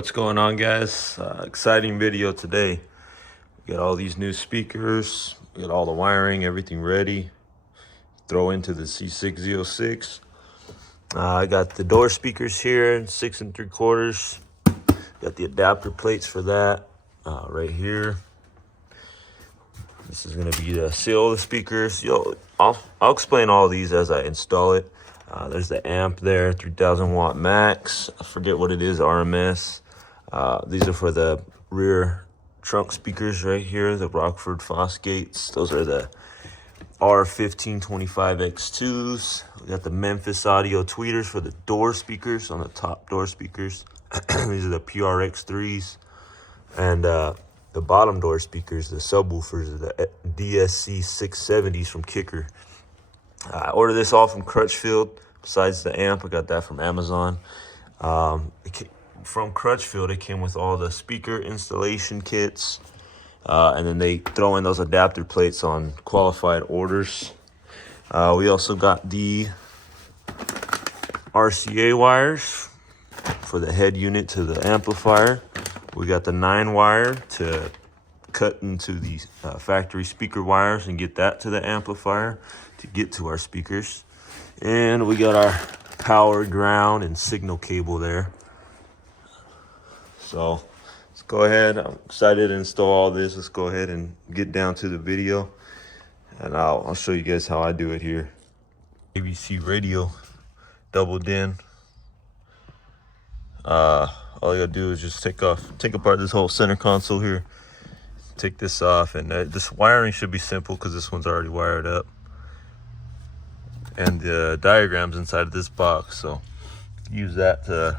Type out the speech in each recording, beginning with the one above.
What's going on, guys? Exciting video today. We got all these new speakers, we got all the wiring, everything ready. Throw into the Z06. I got the door speakers here, 6 3/4. Got the adapter plates for that right here. This is gonna be the seal of the speakers. I'll explain all these as I install it. There's the amp there, 3000 watt max. I forget what it is, RMS. These are for the rear trunk speakers right here, the Rockford Fosgates. Those are the R1525X2s. We got the Memphis audio tweeters for the door speakers, on the top door speakers. These are the PRX3s. And the bottom door speakers, the subwoofers, are the DSC 670s from Kicker. I ordered this all from Crutchfield. Besides the amp, I got that from Amazon. From Crutchfield, it came with all the speaker installation kits. And then they throw in those adapter plates on qualified orders. We also got the RCA wires for the head unit to the amplifier. We got the 9-wire to cut into the factory speaker wires and get that to the amplifier to get to our speakers. And we got our power, ground, and signal cable there. So let's go ahead. I'm excited to install all this. Let's go ahead and get down to the video, and I'll show you guys how I do it here. JVC radio, doubled in. All you gotta do is just take apart this whole center console here. Take this off, and this wiring should be simple because this one's already wired up. And the diagram's inside of this box, so use that to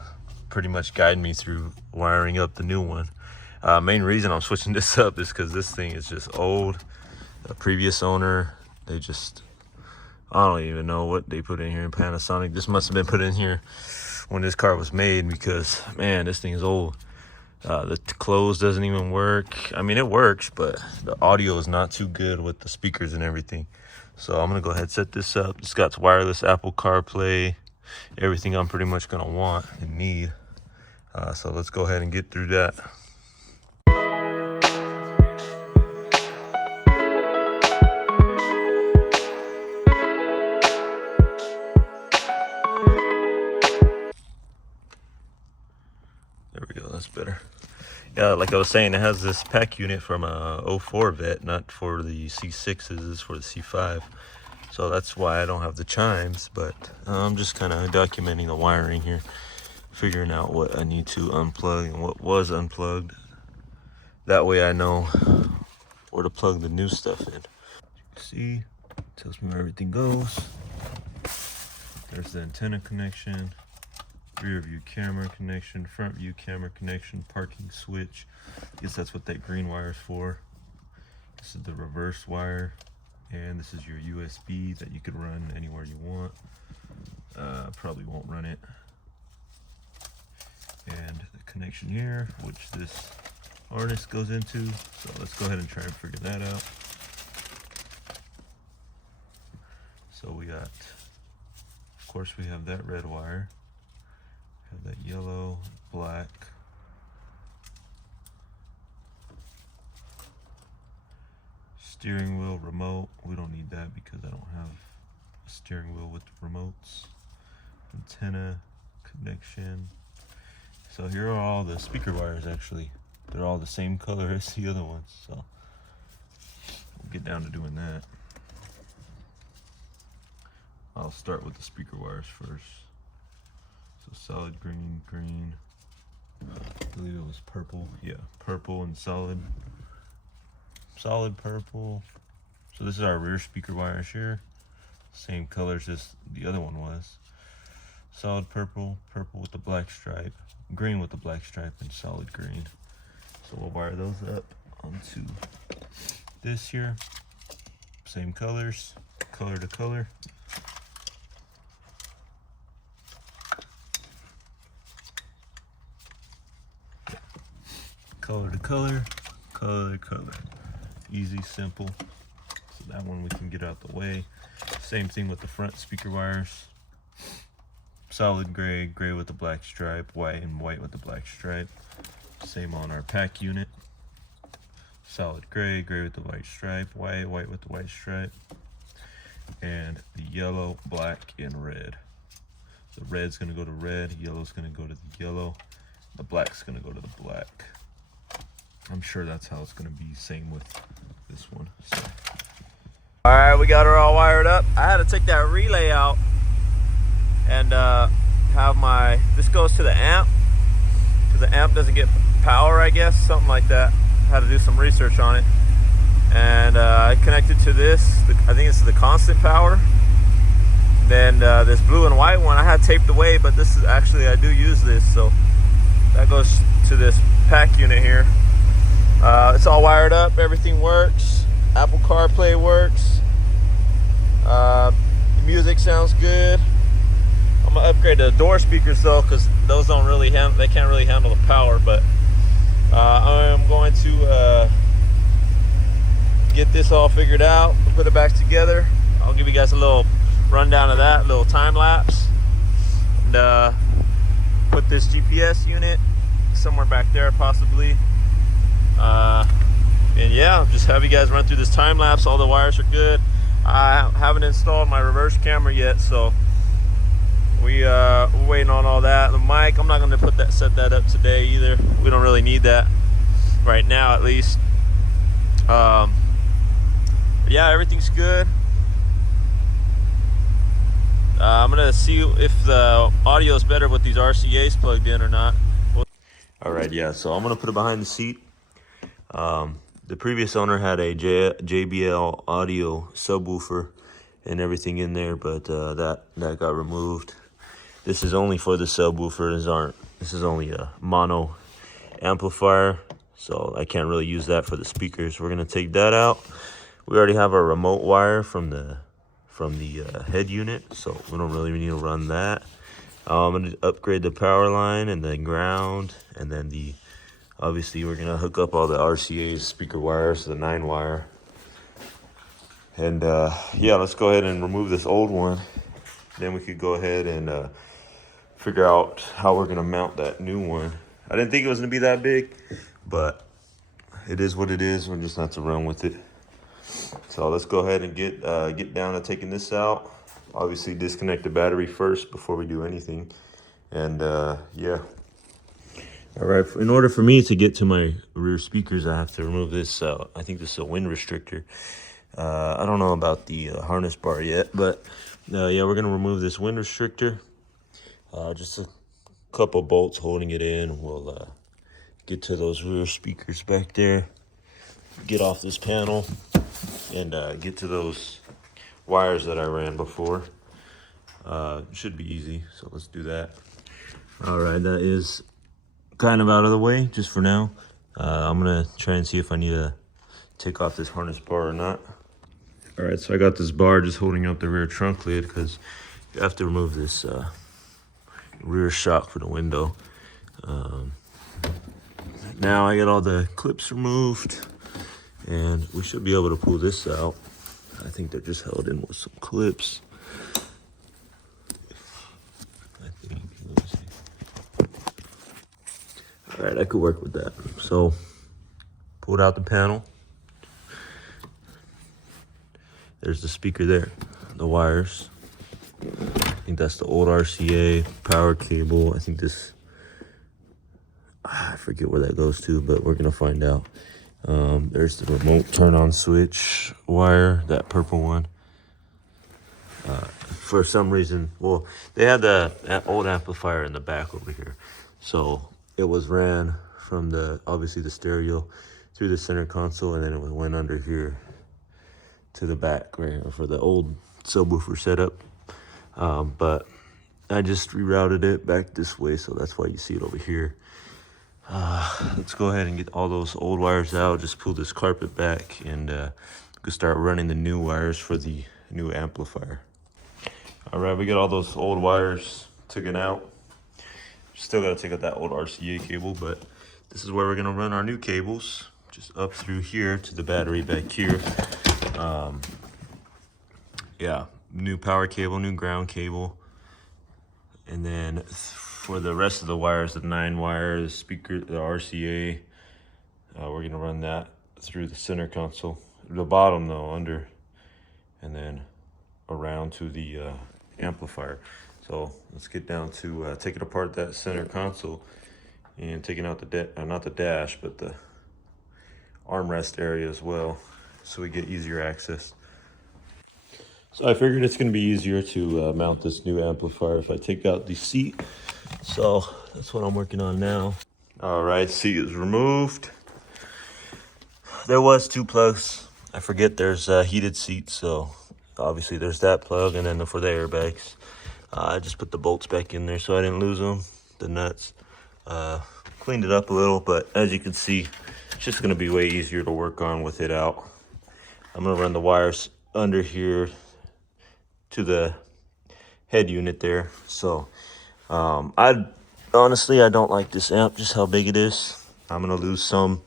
pretty much guide me through wiring up the new one. Main reason I'm switching this up is because this thing is just old. The previous owner, I don't even know what they put in here in Panasonic. This must have been put in here when this car was made, because man, this thing is old. The close doesn't even work. I mean, it works, but the audio is not too good with the speakers and everything. So I'm gonna go ahead and set this up. It's got wireless Apple CarPlay, everything I'm pretty much gonna want and need. So let's go ahead and get through that. There we go, that's better. Yeah, like I was saying, it has this pack unit from a 04 vet, not for the C6s, it's for the C5. So that's why I don't have the chimes, but I'm just kind of documenting the wiring here, figuring out what I need to unplug and what was unplugged. That way I know where to plug the new stuff in. See, it tells me where everything goes. There's the antenna connection, rear view camera connection, front view camera connection, parking switch. I guess that's what that green wire is for. This is the reverse wire, and this is your USB that you could run anywhere you want. Probably won't run it. And the connection here, which this harness goes into. So let's go ahead and try and figure that out. So we got, of course, we have that red wire. Have that yellow, black. Steering wheel, remote. We don't need that because I don't have a steering wheel with remotes. Antenna, connection. So here are all the speaker wires actually. They're all the same color as the other ones. So we'll get down to doing that. I'll start with the speaker wires first. So solid green, green, I believe it was purple. Yeah, purple and solid purple. So this is our rear speaker wires here. Same colors as the other one was. Solid purple, purple with the black stripe, green with the black stripe, and solid green. So we'll wire those up onto this here. Same colors, color to color. Color to color, color to color. Easy, simple. So that one we can get out the way. Same thing with the front speaker wires. solid gray, gray with the black stripe, white and white with the black stripe. Same on our pack unit. Solid gray, gray with the white stripe, white, white with the white stripe. And the yellow, black, and red. The red's gonna go to red, yellow's gonna go to the yellow, the black's gonna go to the black. I'm sure that's how it's gonna be, same with this one. So. All right, we got her all wired up. I had to take that relay out and have this goes to the amp, because the amp doesn't get power, I guess, something like that. Had to do some research on it. And I connected to this, I think it's the constant power. Then this blue and white one I had taped away, but this is actually, I do use this, so that goes to this pack unit here. It's all wired up, everything works. Apple CarPlay works. The music sounds good. I'm gonna upgrade the door speakers though, because those don't really they can't really handle the power. But I'm going to get this all figured out, put it back together. I'll give you guys a little rundown of that, little time lapse, and put this GPS unit somewhere back there possibly. And yeah, just have you guys run through this time lapse. All the wires are good. I haven't installed my reverse camera yet, so we're waiting on all that. The mic, I'm not going to set that up today either. We don't really need that right now, at least. Yeah, everything's good. I'm gonna see if the audio is better with these RCAs plugged in or not. All right, yeah, so I'm gonna put it behind the seat. The previous owner had a JBL audio subwoofer and everything in there, but that got removed. This is only for the subwoofer. This is only a mono amplifier, so I can't really use that for the speakers. We're gonna take that out. We already have our remote wire from the head unit, so we don't really need to run that. I'm gonna upgrade the power line and then ground, and then obviously we're gonna hook up all the RCA speaker wires to the 9-wire. And yeah, let's go ahead and remove this old one. Then we could go ahead and figure out how we're gonna mount that new one. I didn't think it was gonna be that big, but it is what it is. We're just gonna have to run with it. So let's go ahead and get down to taking this out. Obviously disconnect the battery first before we do anything. And yeah. All right, in order for me to get to my rear speakers, I have to remove this. I think this is a wind restrictor. I don't know about the harness bar yet, but yeah, we're gonna remove this wind restrictor. Just a couple bolts holding it in. We'll get to those rear speakers back there, get off this panel, and get to those wires that I ran before. Should be easy, so let's do that. All right, that is kind of out of the way just for now. I'm gonna try and see if I need to take off this harness bar or not. All right, so I got this bar just holding up the rear trunk lid, because you have to remove this rear shock for the window. Now I got all the clips removed, and we should be able to pull this out. I think they're just held in with some clips. All right, I could work with that. So, pulled out the panel. There's the speaker there, the wires. I think that's the old RCA power cable. I think this, I forget where that goes to, but we're gonna find out. There's the remote turn on switch wire, that purple one. For some reason, well, they had the old amplifier in the back over here. So it was ran from obviously the stereo through the center console, and then it went under here to the back, right, for the old subwoofer setup. But I just rerouted it back this way, so that's why you see it over here. Let's go ahead and get all those old wires out. Just pull this carpet back, and we can start running the new wires for the new amplifier. All right, we got all those old wires taken out. Still got to take out that old RCA cable, but this is where we're gonna run our new cables, just up through here to the battery back here. Yeah, new power cable, new ground cable. And then for the rest of the wires, the 9 wire, the speaker, the RCA, we're gonna run that through the center console. The bottom though, under, and then around to the amplifier. So let's get down to taking apart that center console and taking out the not the dash, but the armrest area as well, so we get easier access. So I figured it's going to be easier to mount this new amplifier if I take out the seat. So that's what I'm working on now. All right, seat is removed. There was 2 plugs. I forget there's heated seats, so obviously there's that plug, and then for the airbags, I just put the bolts back in there so I didn't lose them, the nuts. Cleaned it up a little, but as you can see, it's just gonna be way easier to work on with it out. I'm gonna run the wires under here to the head unit there. So I honestly don't like this amp, just how big it is. I'm gonna lose some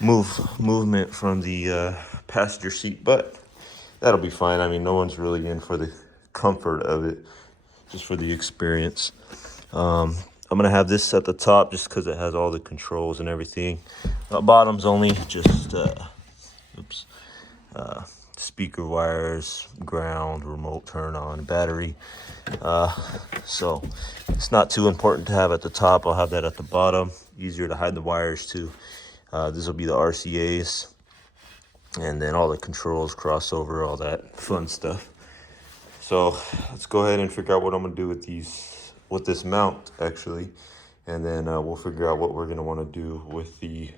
movement from the passenger seat, but that'll be fine. I mean, no one's really in for the comfort of it, just for the experience. I'm gonna have this at the top just because it has all the controls and everything. Bottom's only just speaker wires, ground, remote turn on, battery. So it's not too important to have at the top. I'll have that at the bottom. Easier to hide the wires too. This will be the RCAs, and then all the controls, crossover, all that fun stuff. So let's go ahead and figure out what I'm gonna do with this mount actually, and then we'll figure out what we're gonna want to do with the.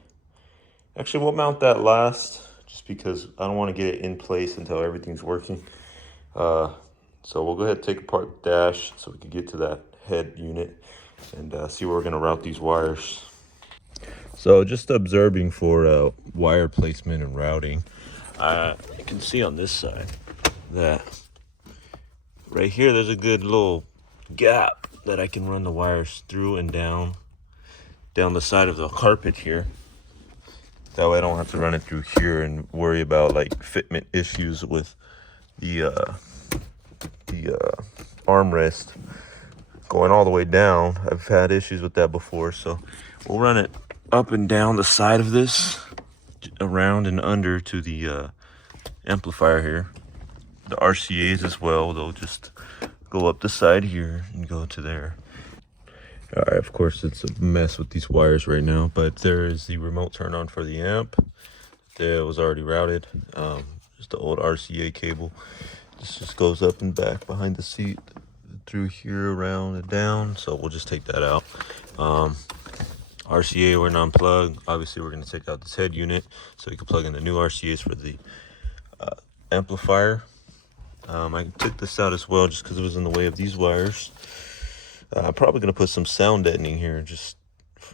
Actually, we'll mount that last, just because I don't want to get it in place until everything's working. So we'll go ahead and take apart the dash so we can get to that head unit and see where we're gonna route these wires. So just observing for wire placement and routing, you can see on this side that right here there's a good little gap that I can run the wires through and down the side of the carpet here. That way I don't have to run it through here and worry about like fitment issues with the armrest going all the way down. I've had issues with that before, so we'll run it up and down the side of this, around and under to the amplifier here. The RCAs as well, they'll just go up the side here and go to there. All right, of course it's a mess with these wires right now, but there is the remote turn on for the amp. That was already routed. Just the old RCA cable. This just goes up and back behind the seat, through here, around and down. So we'll just take that out. RCA, we're gonna unplug. Obviously we're gonna take out this head unit so we can plug in the new RCAs for the amplifier. I took this out as well just because it was in the way of these wires. I'm probably going to put some sound deadening here, just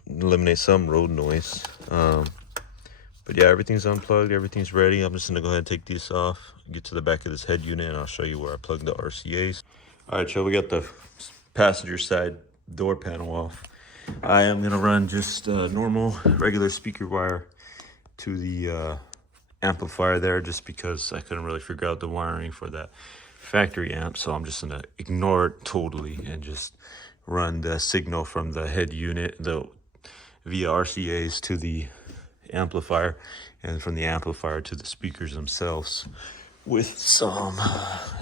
eliminate some road noise. But yeah, everything's unplugged, everything's ready. I'm just going to go ahead and take these off, get to the back of this head unit, and I'll show you where I plug the RCAs. All right, so we got the passenger side door panel off. I am going to run just normal, regular speaker wire to the amplifier there, just because I couldn't really figure out the wiring for that factory amp. So I'm just gonna ignore it totally and just run the signal from the head unit via RCAs to the amplifier, and from the amplifier to the speakers themselves with some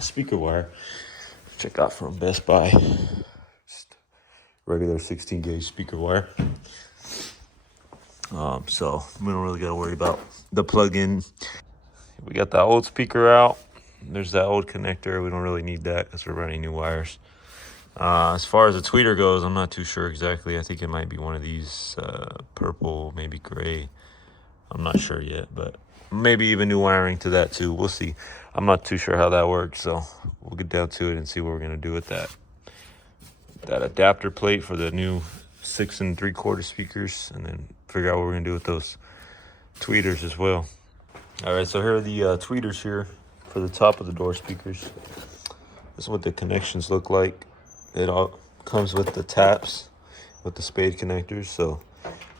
speaker wire, which I got from Best Buy. Just regular 16 gauge speaker wire. So we don't really got to worry about the plug-in. We got the old speaker out. There's that old connector. We don't really need that because we're running new wires. As far as the tweeter goes, I'm not too sure exactly. I think it might be one of these purple, maybe gray. I'm not sure yet, but maybe even new wiring to that too. We'll see. I'm not too sure how that works, so we'll get down to it and see what we're gonna do with that. That adapter plate for the new 6 3/4 speakers, and then figure out what we're gonna do with those tweeters as well. All right, so here are the tweeters here for the top of the door speakers. This is what the connections look like. It all comes with the taps with the spade connectors, so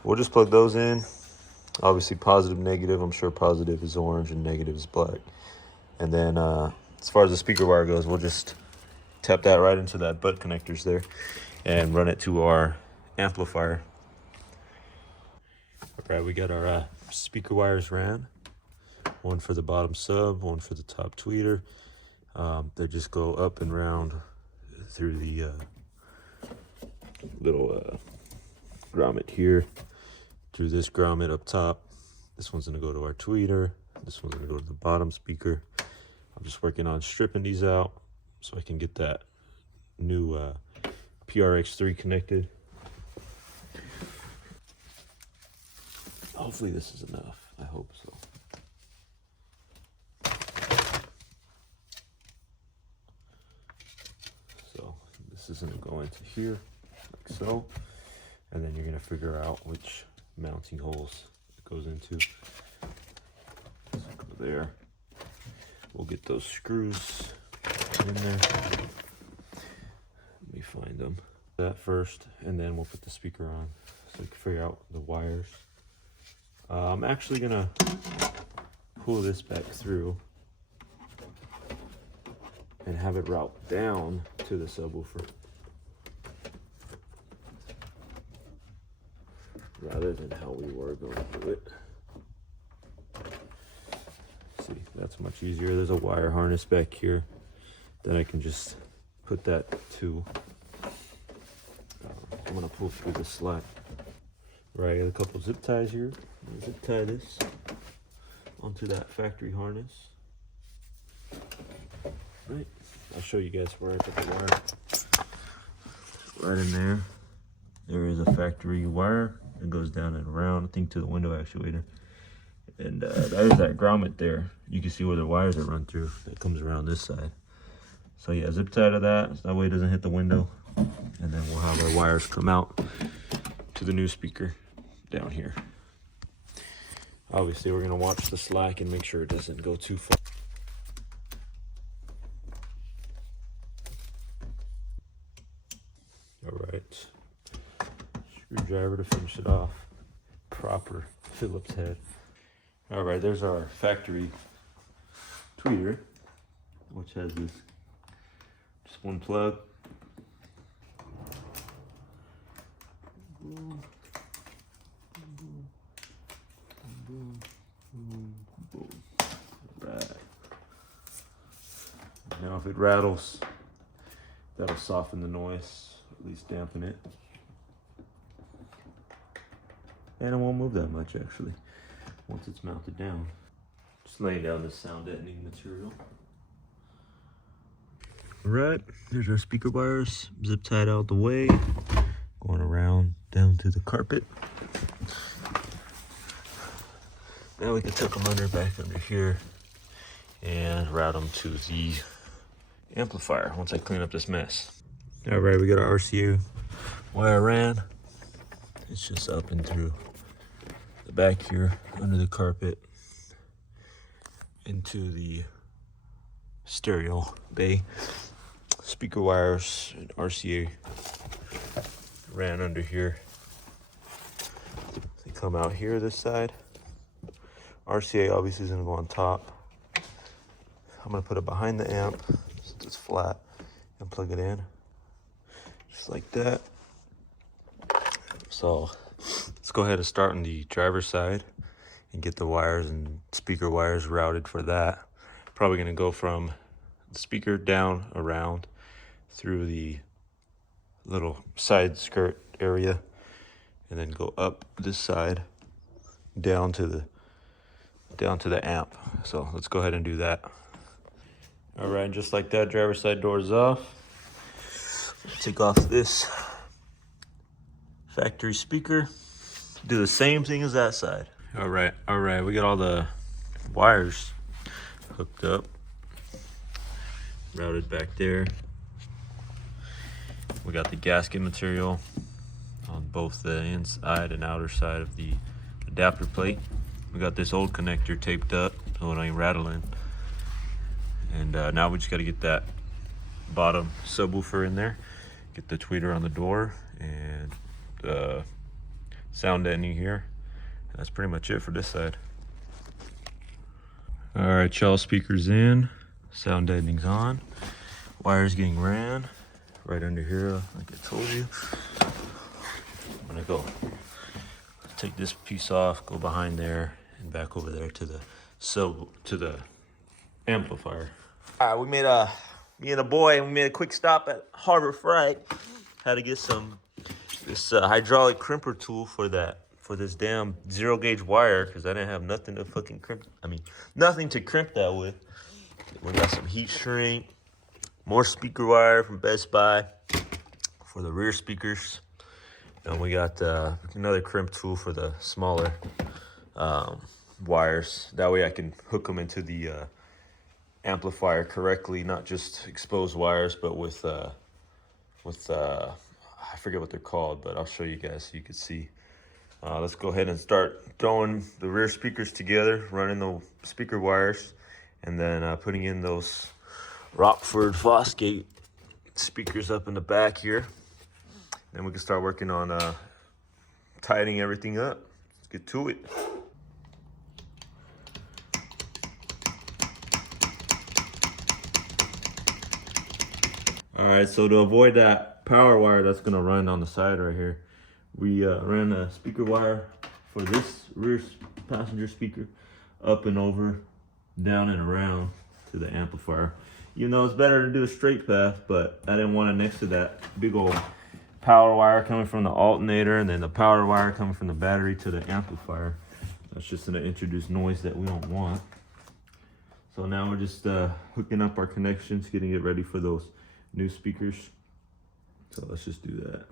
we'll just plug those in. Obviously positive, negative. I'm sure positive is orange and negative is black. And then as far as the speaker wire goes, we'll just tap that right into that butt connectors there and run it to our amplifier. All right, we got our speaker wires ran. One for the bottom sub, one for the top tweeter. They just go up and round through the little grommet here, through this grommet up top. This one's gonna go to our tweeter. This one's gonna go to the bottom speaker. I'm just working on stripping these out so I can get that new PRX3 connected. Hopefully this is enough. I hope so. So this is gonna go into here like so, and then you're gonna figure out which mounting holes it goes into. So go there. We'll get those screws in there. Let me find them. That first, and then we'll put the speaker on so we can figure out the wires. I'm actually gonna pull this back through and have it route down to the subwoofer rather than how we were going to do it. See, that's much easier. There's a wire harness back here that I can just put that to. I'm gonna pull through the slack. Right, I got a couple zip ties here. I'm gonna zip tie this onto that factory harness. Right, I'll show you guys where I put the wire. Right in there, there is a factory wire that goes down and around, I think to the window actuator. And that is that grommet there. You can see where the wires are run through. That comes around this side. So yeah, zip tie to that, so that way it doesn't hit the window. And then we'll have our wires come out to the new speaker down here. Obviously, we're gonna watch the slack and make sure it doesn't go too far. All right, screwdriver to finish it off. Proper Phillips head. All right, there's our factory tweeter, which has this just one plug. Boom, boom, boom, boom, boom. All right. Now if it rattles, that'll soften the noise, at least dampen it. And it won't move that much actually, once it's mounted down. Just laying down this sound deadening material. All right, there's our speaker wires, zip tied out the way, going around down to the carpet. Now we can tuck them back under here and route them to the amplifier once I clean up this mess. All right, we got our RCA wire ran. It's just up and through the back here under the carpet into the stereo bay. Speaker wires and RCA ran under here. They come out here this side. RCA obviously is gonna go on top. I'm gonna put it behind the amp since it's flat and plug it in just like that. So let's go ahead and start on the driver's side and get the wires and speaker wires routed for that. Probably gonna go from the speaker down around through the little side skirt area and then go up this side down to the amp. So let's go ahead and do that. All right, just like that, driver's side door is off. Take off this factory speaker. Do the same thing as that side. All right, we got all the wires hooked up, routed back there. We got the gasket material on both the inside and outer side of the adapter plate. We got this old connector taped up so it ain't rattling. And now we just got to get that bottom subwoofer in there, get the tweeter on the door, and sound deadening here. That's pretty much it for this side. All right, y'all, speakers in, sound deadening's on. Wires getting ran right under here, like I told you. I'm gonna go take this piece off, go behind there, and back over there to the amplifier. All right, me and a boy, we made a quick stop at Harbor Freight. Had to get this hydraulic crimper tool for this damn 0-gauge wire, because I didn't have nothing to fucking crimp. Nothing to crimp that with. We got some heat shrink, more speaker wire from Best Buy for the rear speakers, and we got another crimp tool for the smaller wires. That way I can hook them into the amplifier correctly, not just exposed wires, but with I forget what they're called, but I'll show you guys so you can see. Let's go ahead and start throwing the rear speakers together, running the speaker wires, and then putting in those Rockford Fosgate speakers up in the back here. Then we can start working on tightening everything up. Let's get to it. All right, so to avoid that power wire that's gonna run on the side right here, we ran a speaker wire for this rear passenger speaker up and over, down and around to the amplifier. You know, it's better to do a straight path, but I didn't want it next to that big old power wire coming from the alternator and then the power wire coming from the battery to the amplifier. That's just gonna introduce noise that we don't want. So now we're just hooking up our connections, getting it ready for those new speakers. So let's just do that.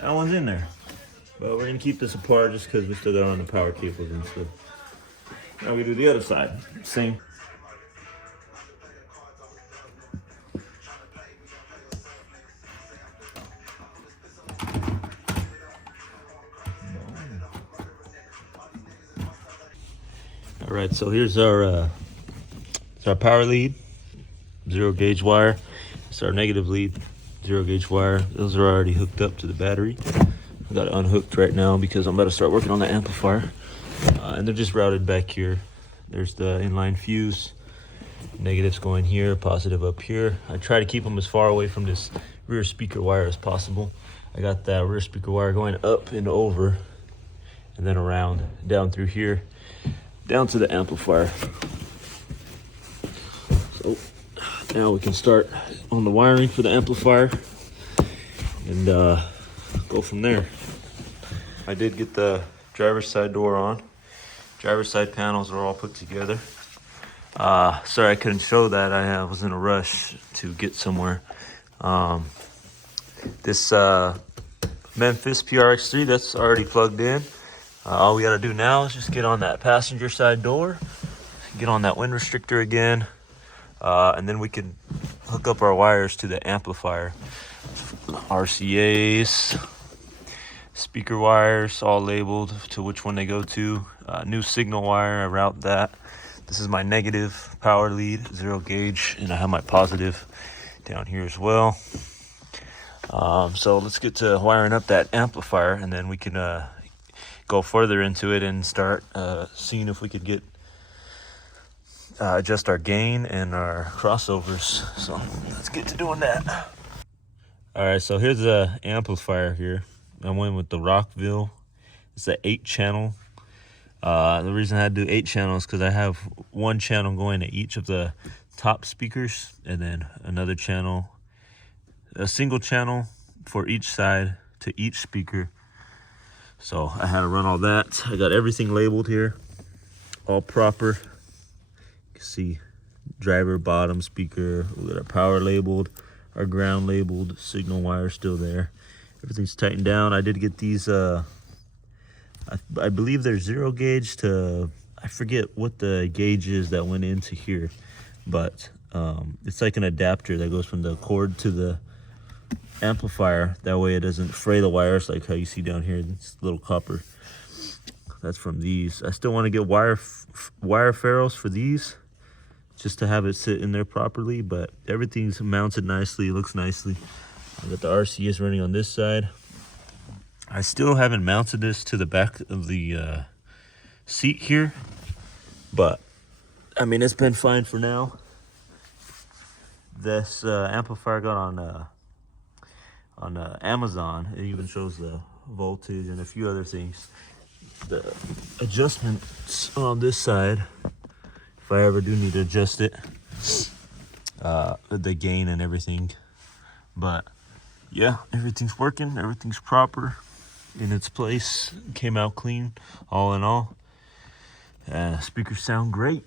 That one's in there, but we're gonna keep this apart just because we still got on the power cables and stuff. Now we do the other side, same. All right, so here's our power lead, 0-gauge wire. It's our negative lead, 0-gauge wire. Those are already hooked up to the battery. I got it unhooked right now because I'm about to start working on the amplifier. And they're just routed back here. There's the inline fuse. Negatives going here, positive up here. I try to keep them as far away from this rear speaker wire as possible. I got that rear speaker wire going up and over, and then around, down through here, down to the amplifier. So now we can start on the wiring for the amplifier and go from there. I did get the driver's side door on. Driver's side panels are all put together. Sorry I couldn't show that. I was in a rush to get somewhere. This Memphis PRX3, that's already plugged in. All we gotta do now is just get on that passenger side door, get on that wind restrictor again, and then we can hook up our wires to the amplifier. RCAs, speaker wires, all labeled to which one they go to. New signal wire, I route that. This is my negative power lead, 0-gauge, and I have my positive down here as well. So let's get to wiring up that amplifier, and then we can go further into it and start seeing if we could get adjust our gain and our crossovers. So let's get to doing that. All right, so here's the amplifier here. I went with the Rockville. It's an 8-channel. The reason I had to do 8 channels because I have one channel going to each of the top speakers, and then another channel, a single channel for each side to each speaker. So I had to run all that. I got everything labeled here, all proper. You can see driver bottom speaker. We got our power labeled, our ground labeled, signal wire still there. Everything's tightened down. I did get these, I believe they're 0-gauge to, I forget what the gauge is that went into here, but it's like an adapter that goes from the cord to the amplifier. That way it doesn't fray the wires like how you see down here. It's little copper. That's from these. I still want to get wire ferrules for these just to have it sit in there properly, but everything's mounted nicely. It looks nicely. I got the RCS running on this side. I still haven't mounted this to the back of the seat here, but I mean, it's been fine for now. This amplifier got on Amazon. It even shows the voltage and a few other things. The adjustments on this side, if I ever do need to adjust it, the gain and everything. But yeah, everything's working, everything's proper in its place. Came out clean, all in all. Speakers sound great.